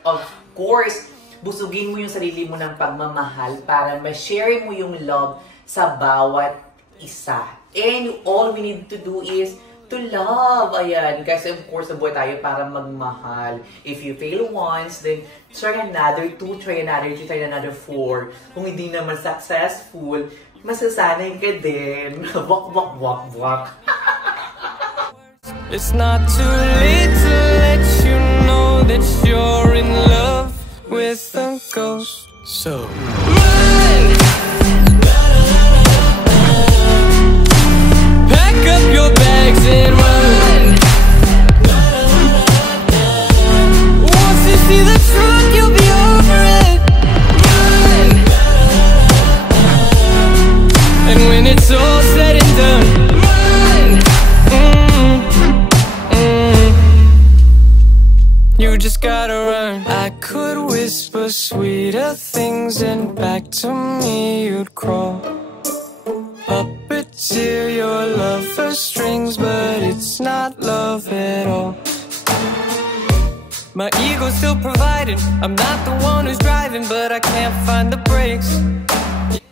Of course, busugin mo yung sarili mo ng pagmamahal para ma-share mo yung love sa bawat isa. And all we need to do is to love. Ayan. Kasi of course, nabuhay tayo para magmahal. If you fail once, then try another 2, try another 3, try another 4. Kung hindi naman successful, masasanay ka din. Wak, wak, wak, wak. It's not too late to let you know that you're in love with a ghost. So run! Pack up your bags and run. Once you see the truth, you'll be over it. Run! And when it's all said and done, run! You just gotta run. I could whisper sweeter things and back to me you'd crawl. Puppeteer your love for strings, but it's not love at all. My ego's still providing. I'm not the one who's driving, but I can't find the brakes.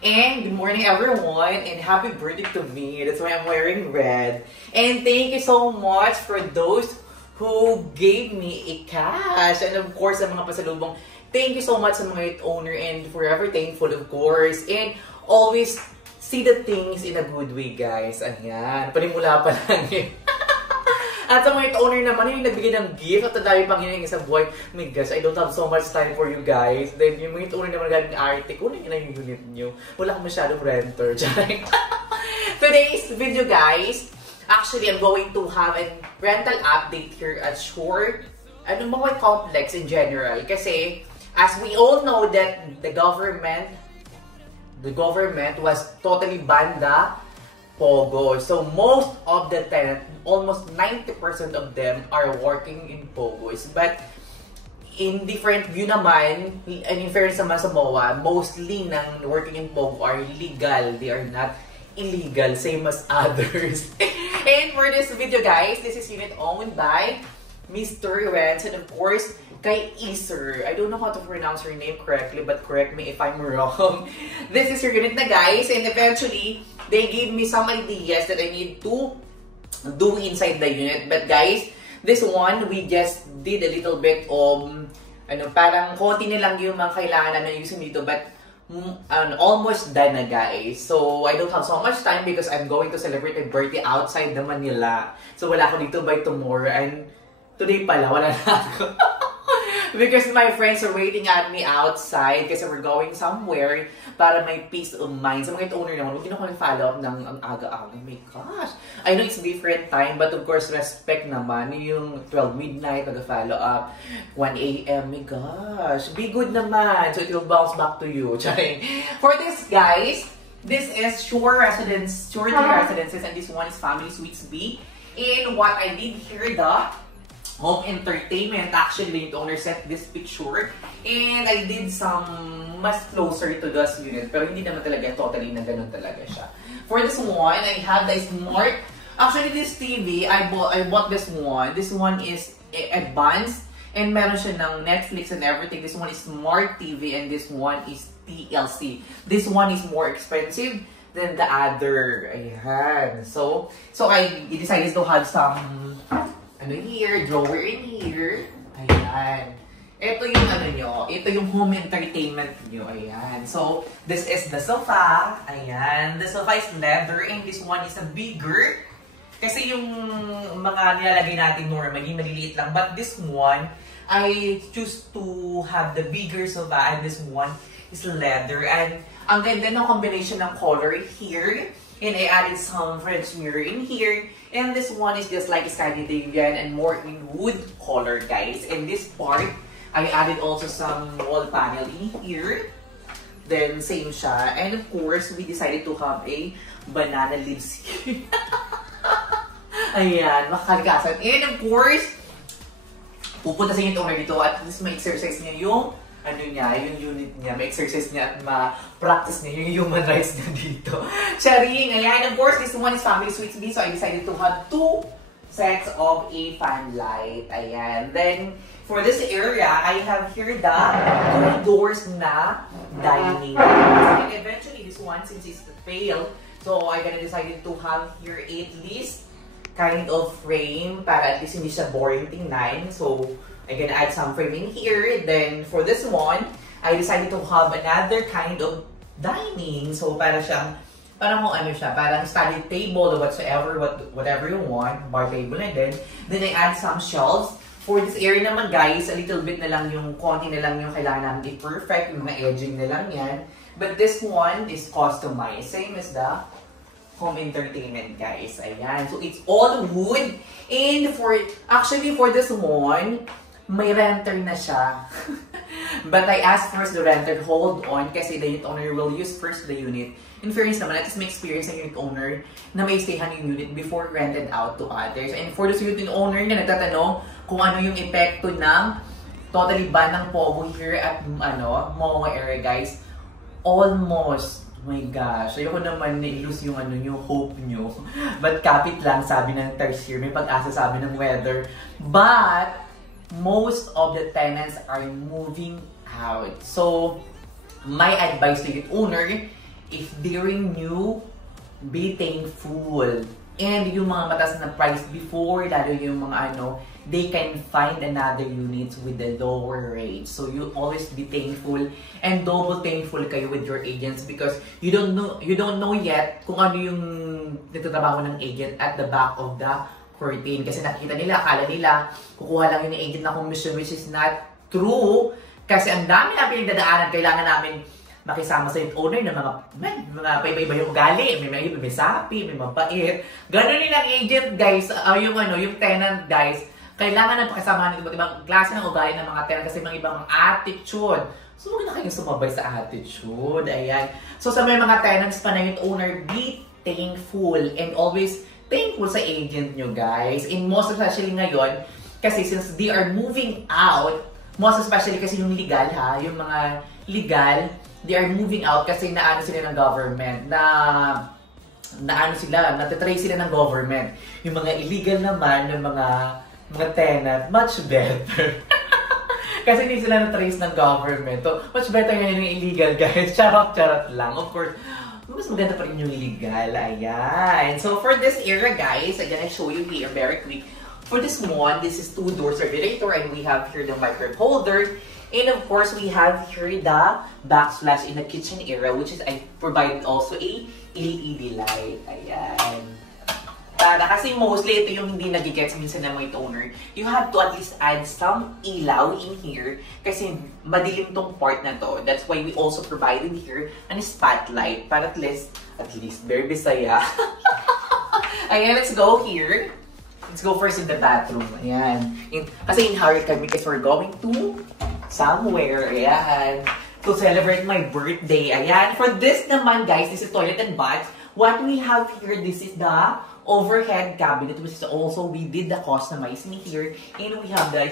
And good morning everyone, and happy birthday to me. That's why I'm wearing red. And thank you so much for those who gave me a cash. And of course, sa mga pasalubong, thank you so much sa mga owner and forever thankful of course. And always see the things in a good way, guys. Ayan, panimula pa lang yun. At sa mga owner naman, yung nagbigay ng gift at dahil pang yun sa buhay. Oh my gosh, I don't have so much time for you guys. Then yung mga owner naman galing arte, kunin nyo na yung unit nyo. Wala akong masyadong renter. Today's video, guys, actually, I'm going to have a rental update here at Shore mga complex in general. Kasi, as we all know that the government was totally banned the Pogo. So, most of the tenants, almost 90% of them are working in Pogos. But, in different view naman, and in fairness naman sa MOA, mostly ng working in Pogo are legal. They are not illegal, same as others. And for this video, guys, this is unit owned by Mr. Renz, and of course, kay Iser. I don't know how to pronounce her name correctly, but correct me if I'm wrong. This is your unit na, guys, and eventually, they gave me some ideas that I need to do inside the unit. But guys, this one, we just did a little bit of, parang konti na lang yung mga kailangan na ayusin dito, but almost done na, guys. So, I don't have so much time because I'm going to celebrate my birthday outside the Manila. So, wala ako dito by tomorrow. And today pala, wala na ako. Because my friends are waiting at me outside kasi we're going somewhere para may peace of mind. Sa mga owner naman, huwag nyo follow up ng ang aga-aga. Oh my gosh! I know it's different time, but of course, respect naman. Yung 12 midnight, mag-follow up. 1 a.m. My gosh! Be good naman. So it will bounce back to you. For this, guys, this is Shore Residences, and this one is Family Suites B. And what I did here, the home entertainment. Actually, the owner sent this picture. And I did some mas closer to this unit. Pero hindi naman talaga totally na ganun talaga siya. For this one, I have the smart. Actually, this TV, I bought this one. This one is advanced. And meron siya ng Netflix and everything. This one is smart TV and this one is TLC. This one is more expensive than the other. Ayan. So I decided to have some here, drawer in here. Ayan. Ito yung ito yung home entertainment nyo. Ayan. So, this is the sofa. Ayan. The sofa is leather and this one is a bigger. Kasi yung mga nilalagay natin normally, maliliit lang. But this one, I choose to have the bigger sofa and this one is leather. And ang ganda ng combination ng color here. And I added some French mirror in here. And this one is just like Scandinavian and more in wood color, guys. And this part, I added also some wall panel in here. Then, same siya. And of course, we decided to have a banana leaves here. Ayan, makakalikasan. And of course, pupunta sa yung owner dito at least ma-exercise niya yung yung unit niya, ma-exercise niya at ma-practice niya yung human rights niya dito. Charing! Ayan, of course, this one is Family Suites B, so I decided to have two sets of a fan light. Ayan. Then, for this area, I have here the 2 doors na dining. And eventually, this one, since it's failed, so I gonna decided to have here at least kind of frame para at least hindi siya boring tingnan. So, I'm gonna add some framing here. Then, for this one, I decided to have another kind of dining. So, para siyang parang kung ano siya, parang study table or whatever you want, bar table na din. Then I add some shelves. For this area naman guys, a little bit na lang yung, konti na lang yung kailangan namin i-perfect, yung mga edging na lang yan. But this one is customized, same as the home entertainment guys. Ayan, so it's all wood. And actually for this one, may renter na siya. But I asked first the renter, hold on, kasi the unit owner will use first the unit. In fairness naman, at least may experience ng unit owner na may stayhan yung unit before rented out to others. And for this unit owner na nagtatanong kung ano yung epekto ng totally ban ng POGO here at MOA area guys, almost, oh my gosh, ayoko naman na-lose yung yung hope nyo. But kapit lang, sabi ng tertiary, may pag-asa sabi ng weather. But, most of the tenants are moving out. So, my advice to unit owner, if during new, be thankful. And yung mga mataas na price before, lalo yung mga they can find another units with the lower rate. So you always be thankful and double thankful kayo with your agents because you don't know yet kung ano yung nagtatrabaho ng agent at the back of the curtain. Kasi nakikita nila, akala nila, kukuha lang yung agent na commission which is not true. Kasi ang dami na pinagdadaanan, kailangan namin makisama sa yung owner ng mga paiba-iba yung ugali. May sapi, may mabait. Ganun din ang agent guys, yung tenant guys. Kailangan na pakisamahan ng iba't ibang klase ng ugali ng mga tenant kasi mga ibang attitude. So, huwag na kayong sumabay sa attitude. Ayan. So, sa mga tenants pa na yung owner, be thankful and always thankful sa agent nyo, guys. And most especially ngayon, kasi since they are moving out, most especially kasi yung legal ha, yung mga legal, they are moving out kasi naano sila ng government, natitrace sila ng government. Yung mga illegal naman, ng mga tenant, much better. Kasi hindi sila na-trace ng government. So, much better yan yung illegal, guys. Charot lang. Of course, mas maganda pa rin yung legal. Ayan. So, for this area, guys, I'm gonna show you here very quick. For this one, this is 2 doors regulator and we have here the microwave holder. And of course, we have here the backsplash in the kitchen area, which is I provided also a LED light. Ayan. Kasi mostly ito yung hindi nagigets minsan ng mga owner. You have to at least add some ilaw in here kasi madilim tong part na to. That's why we also provided here a spotlight para at least very bisaya. Ayan, let's go here. Let's go first in the bathroom. Ayan. Kasi in hurry kami because we're going to somewhere. Ayan. To celebrate my birthday. Ayan. For this naman guys, this is toilet and bath. What we have here, this is the overhead cabinet, which is also we did the customizing here. And we have the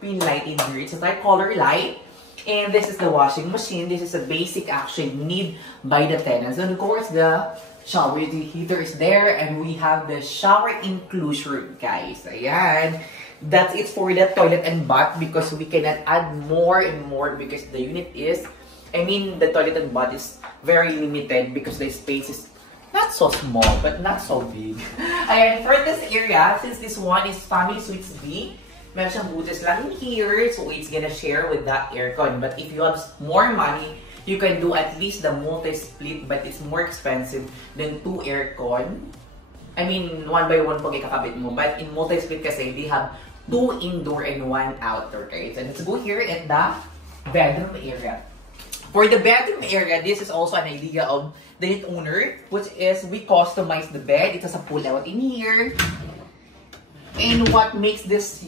pin light in here. It's a tricolor light. And this is the washing machine. This is a basic action need by the tenants. And of course, the shower heater is there. And we have the shower enclosure, guys. Ayan. That's it for the toilet and bath because we cannot add more and more because the unit is, the toilet and bath is very limited because the space is not so small, but not so big. Ayan, for this area, since this one is Family Suites B, meron siyang butas lang in here, so it's gonna share with the aircon. But if you have more money, you can do at least the multi-split, but it's more expensive than 2 aircon. 1 by 1 pag ikakabit mo. But in multi-split kasi, they have 2 indoor and 1 outdoor. Okay? So let's go here in the bedroom area. For the bedroom area, this is also an idea of the unit owner, which is we customize the bed. It has a pull-out in here. And what makes this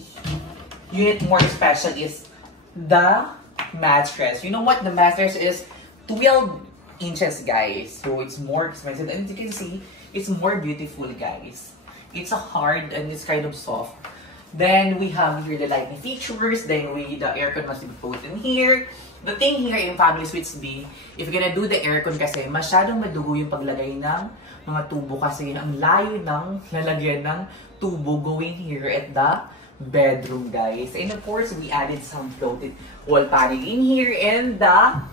unit more special is the mattress. You know what? The mattress is 12 inches, guys. So it's more expensive. And as you can see, it's more beautiful, guys. It's a hard and it's kind of soft. Then we have here the lighting features. Then the aircon must be put in here. The thing here in Family Suites B, if you're gonna do the aircon kasi, masyadong madugo yung paglagay ng mga tubo kasi ang layo ng lalagyan ng tubo going here at the bedroom, guys. And of course, we added some floated wall panel in here, and the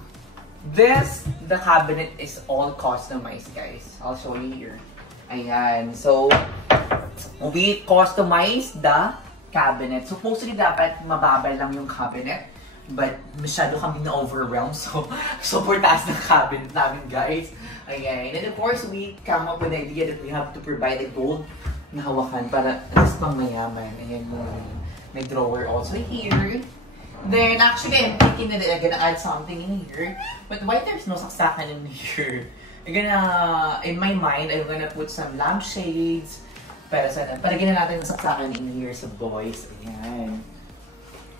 cabinet is all customized, guys. I'll show you here. Ayan. So, we customized the cabinet. Supposedly, dapat mababal lang yung cabinet. But, masyado kami na-overwhelmed. So, super taas ng cabinet namin, guys. Ayan. And of course, we come up with the idea that we have to provide a gold na hawakan para mas pang mayaman. Ayan mo. May drawer also here. Then, actually, I'm thinking that I'm gonna add something in here. But why there's no saksakan in here? In my mind, I'm gonna put some lampshades. Palagyan na natin yung saksakan in here sa boys. Ayan.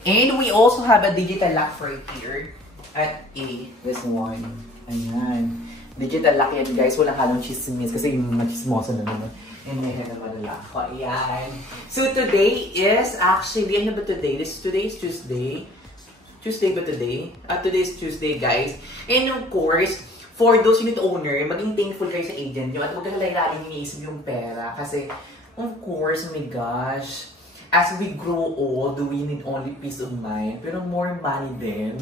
And we also have a digital lock right here. At this one. Ayan. Digital lock yan, guys. Walang halong chismis kasi yung machismoso na naman. And then, naman ako. Ayan. So, today is actually, ano ba today? Today is Tuesday. Tuesday ba today? Today is Tuesday, guys. And of course, for those unit owner, maging thankful kayo sa agent nyo at huwag kalay-lain iniisip yung pera. Kasi, of course, oh my gosh, as we grow old, we need only peace of mind. Pero more money din.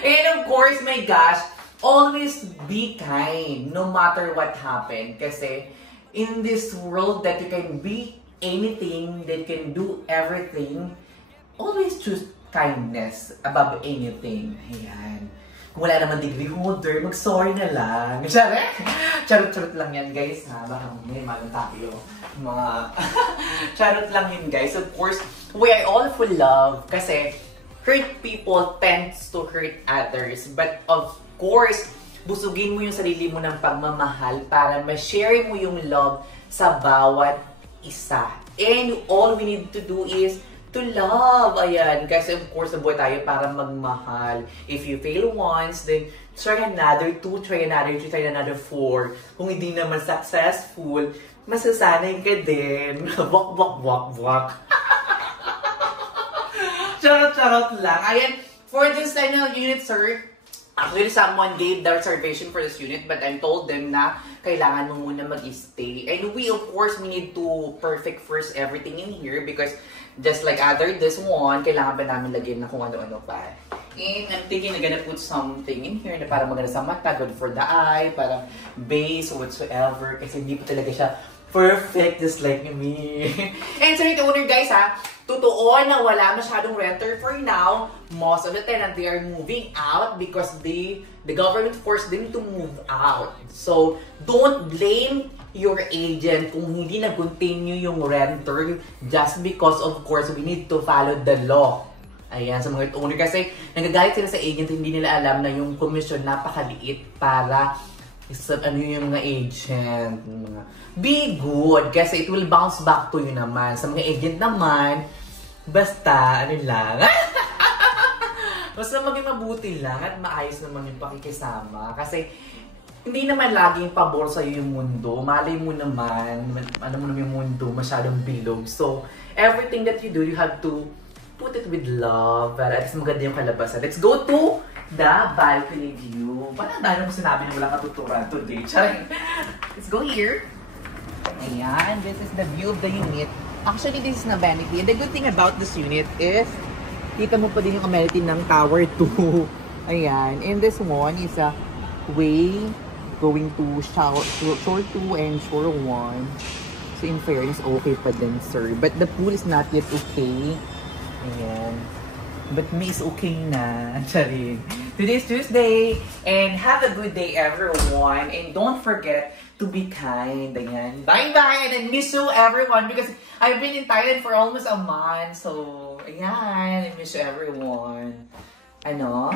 And of course, my gosh, always be kind no matter what happened. Kasi, in this world that you can be anything, that you can do everything, always choose kindness above anything. Ayan. Kung wala naman degree holder, mag-sorry na lang. Charot-charot lang yan, guys, ha? Baka may malang tayo. Mga charot lang yun, guys. Of course, we are all full love kasi hurt people tends to hurt others. But of course, busugin mo yung sarili mo ng pagmamahal para ma-share mo yung love sa bawat isa. And all we need to do is to love. Ayan. Kasi of course, nabuhay tayo para magmahal. If you fail once, then try another 2, try another 3, try another 4. Kung hindi naman successful, masasanay ka din. Wak, wak, wak, wak. Charot-charot lang. Ayan. For this unit, sir, actually, someone gave the reservation for this unit, but I told them na kailangan mo muna mag-stay. And we, of course, we need to perfect first everything in here because just like this one, kailangan pa namin lagyan na kung ano-ano pa. And I'm thinking na gonna put something in here na para maganda sa mata, good for the eye, para base, whatsoever. Kasi hindi po talaga siya perfect, just like me. And so, ito owner, guys, ha, totoo na wala masyadong renter for now. Most of the tenants, they are moving out because the government forced them to move out. So, don't blame your agent kung hindi na-continue yung renter just because, of course, we need to follow the law. Ayan, sa mga owner. Kasi nagagalit sila sa agent, hindi nila alam na yung commission napakaliit para yung mga agent. Be good kasi it will bounce back to you naman. Sa mga agent naman, basta, ano lang. Basta maging mabuti lang at maayos naman yung pakikisama. Kasi, hindi naman laging pabor sa'yo yung mundo. Malay mo naman, ano mo naman yung mundo, masyadong bilog. So, everything that you do, you have to put it with love. Para at least maganda yung kalabasan. Let's go to the balcony view. Parang dahil mo sinabi na walang katuturan today. Charing. Let's go here. Ayan, this is the view of the unit. Actually, this is na vanity. And the good thing about this unit is, kita mo pa din yung amenity ng Tower 2. Ayan. And this one is a way going to Shore 2 and Shore 1. So, in fairness, okay pa din, sir. But the pool is not yet okay. Ayan. But me is okay na. Charing. Today is Tuesday. And have a good day, everyone. And don't forget to be kind. Ayan. Bye-bye. And I miss you, everyone. Because I've been in Thailand for almost a month. So, ayan. I miss you, everyone. Ano?